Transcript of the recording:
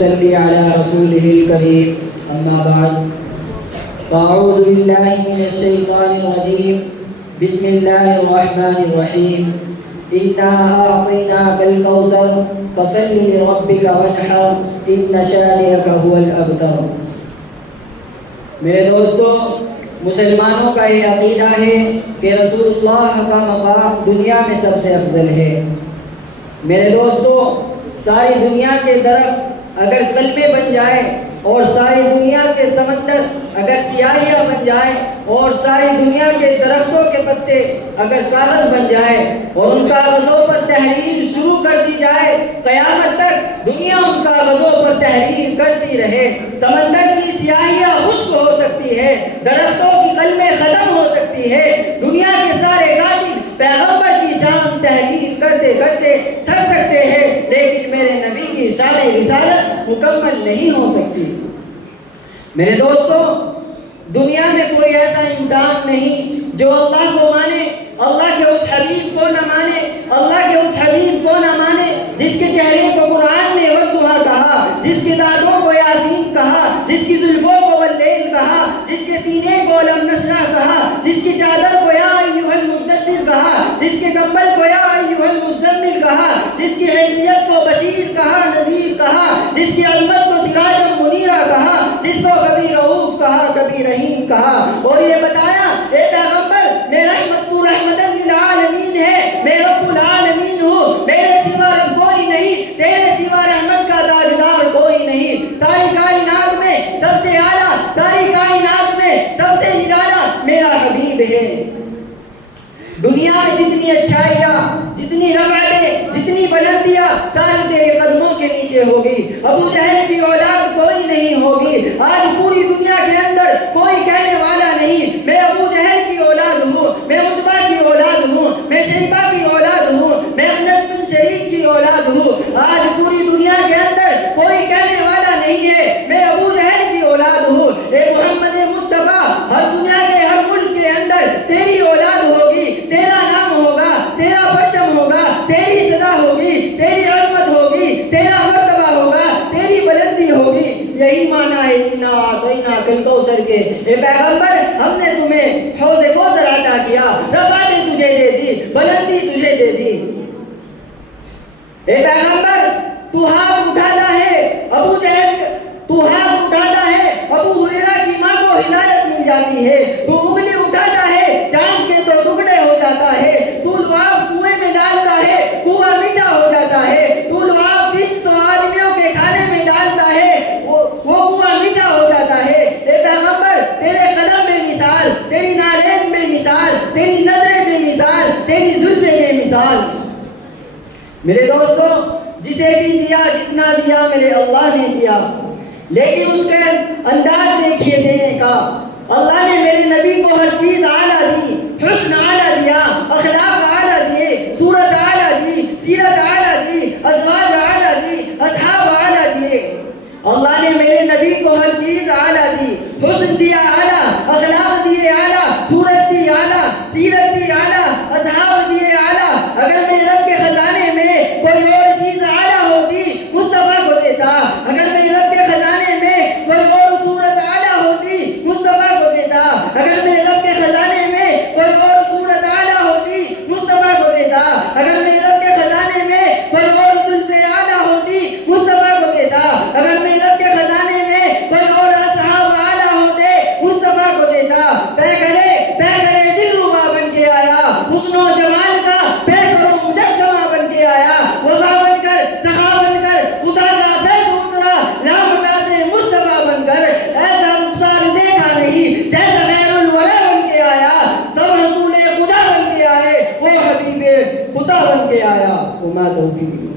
صلی علی رسوله الکریم اما بعد فاعوذ باللہ من الشیطان الرجیم بسم اللہ الرحمن الرحیم انا اعطیناک الکوثر فصل لربک وانحر ان شانئک هو الابتر۔ میرے دوستو، مسلمانوں کا یہ عقیدہ ہے کہ رسول اللہ کا مقام دنیا میں سب سے افضل ہے۔ میرے دوستو، ساری دنیا کے درخت اگر قلبے بن جائے اور ساری دنیا کے سمندر اگر سیاہیاں بن جائے اور ساری دنیا کے درختوں کے پتے اگر کاغذ بن جائے اور ان کاغذوں پر تحریر شروع کر دی جائے، قیامت تک دنیا ان کاغذوں پر تحریر کرتی رہے۔ سمندر کی سیاہیاں خشک ہو سکتی ہے، درختوں کی قلمیں ختم ہو سکتی ہے، دنیا کے سارے کاتب پیغمبر کی شان تحریر کرتے کرتے تھک سکتے ہیں، لیکن میرے نبی کی شان رسالت مکمل نہیں ہو سکتی۔ میرے دوستو، دنیا میں کوئی ایسا انسان نہیں جو اللہ کو مانے، اللہ کے اس حبیب کو نہ مانے، اللہ کے اس حبیب کو نہ مانے جس کے چہرے کو قرآن نے والضحیٰ کہا، جس کے دانتوں کو یاسین کہا، جس کی زلفوں کو واللیل کہا، جس کے سینے کو لم نشرح کہا، جس کی چادر کو یا ایھا المدثر کہا، جس کے کمبل کو یا ایھا المزمل کہا، جس کی حیثیت کو بشیر کہا، نذیر کہا، جس کی علمت کو سراجا منیرا کہا، جس کو کبھی رؤوف کہا، کبھی رحیم کہا، اور یہ بتایا اے پیغمبر میں رحمت تو رحمت للعالمین ہے، میں رب العالمین ہوں، میرے سوا رب کوئی نہیں، تیرے سوا رحمت کا تاجدار کوئی نہیں۔ ساری کائنات میں سب سے اعلیٰ، ساری کائنات میں سب سے نرالا میرا حبیب ہے۔ دنیا میں جتنی اچھائیاں، جتنی رفعتیں، جتنی بلندیاں ساری تیرے قدموں کے نیچے ہوگی۔ ابو جہل کی اولاد کوئی نہیں ہوگی۔ آج پوری دنیا کے اندر کوئی کہنے والا نہیں میں ابو جہل کی اولاد ہوں، میں عتبہ کی اولاد ہوں، میں شیبہ کی اولاد ہوں، میں انس بن شریک کی اولاد ہوں۔ آج پوری دنیا کے اندر کوئی کہنے والا نہیں ہے میں ابو جہل کی اولاد ہوں۔ اے محمد مصطفیٰ، ہر دنیا کے ہر ملک کے اندر تیری اولاد ہوگی، تیرا نام ہوگا، تیرا پرچم ہوگا، تیری صدا ہوگی، تیری عظمت ہوگی، تیرا مرتبہ ہوگا، تیری بلندی ہوگی۔ یہی معنی ہے انا اعطیناک الکوثر کے۔ اے پیغمبر، ہم نے تمہیں حوض کوثر عطا کیا، رفعتیں تجھے دے دی، بلندی تجھے دے دی۔ اے پیغمبر، تو ہاتھ اٹھاتا ہے، ابو جہل تو ہاتھ اٹھاتا ہے، ابو ہریرہ کی ماں کو ہدایت مل جاتی ہے، تو انگلی اٹھاتا ہے، چاند کے تو ٹکڑے ہو جاتا ہے، تو لعاب کنویں میں ڈالتا ہے، کنواں میٹھا ہو جاتا ہے، تو لعاب 300 آدمیوں کے کھانے میں ڈالتا ہے، وہ کنواں میٹھا ہو جاتا ہے۔ اے پیغمبر، تیرے قدم بے مثال، تیری نالین بے مثال، تیری نظریں بے مثال، تیری زلفیں بے مثال۔ میرے دوستو، جسے بھی دیا، جتنا دیا میرے اللہ نے دیا، لیکن اس کے انداز دیکھیے دینے کا۔ اللہ نے میرے نبی کو ہر چیز اعلیٰ دی، حسن اعلیٰ دیا، اخلاق اعلیٰ دیے، صورت اعلیٰ دی، سیرت اعلیٰ دی، ازواج اعلیٰ دی، اصحاب اعلیٰ دیے۔ اللہ نے میرے نبی کو ہر چیز اعلیٰ دی، حسن دیا اعلیٰ، اخلاق دیے اعلیٰ، صورت دی اعلیٰ، سیرت دی اعلیٰ، اصحاب دیے اعلیٰ۔ اگر میرے رب کے خزانے میں کوئی اور چیز اعلیٰ ہوتی مصطفیٰ کو دیتا، اگر میرے رب کے خزانے میں کوئی اور صورت اعلیٰ ہوتی مصطفیٰ کو دیتا، اگر میرے رب کے خزانے میں کوئی اور صورت اعلیٰ ہوتی مصطفیٰ کو دیتا، اگر میرے رب کے خزانے میں کوئی اور زلفیں اعلیٰ ہوتی مصطفیٰ کو دیتا، اگر میرے رب کے خزانے میں کوئی اور اصحاب اعلیٰ ہوتے مصطفیٰ کو دیتا۔ پے کرے دل ربا بن کے آیا، حسن و جمال کا پے کرو مجسمہ بن کے آیا، وفا بن کر، سخا بن کر، خدا کا فیض اترا لامکا سے مصطفیٰ بن کر۔ ایسا رخسار دیکھا نہیں جیسا خیر الورا بن کے آیا، سب رسول خدا بن کے آئے، وہ حبیب خدا بن کے آیا۔ وما توفیق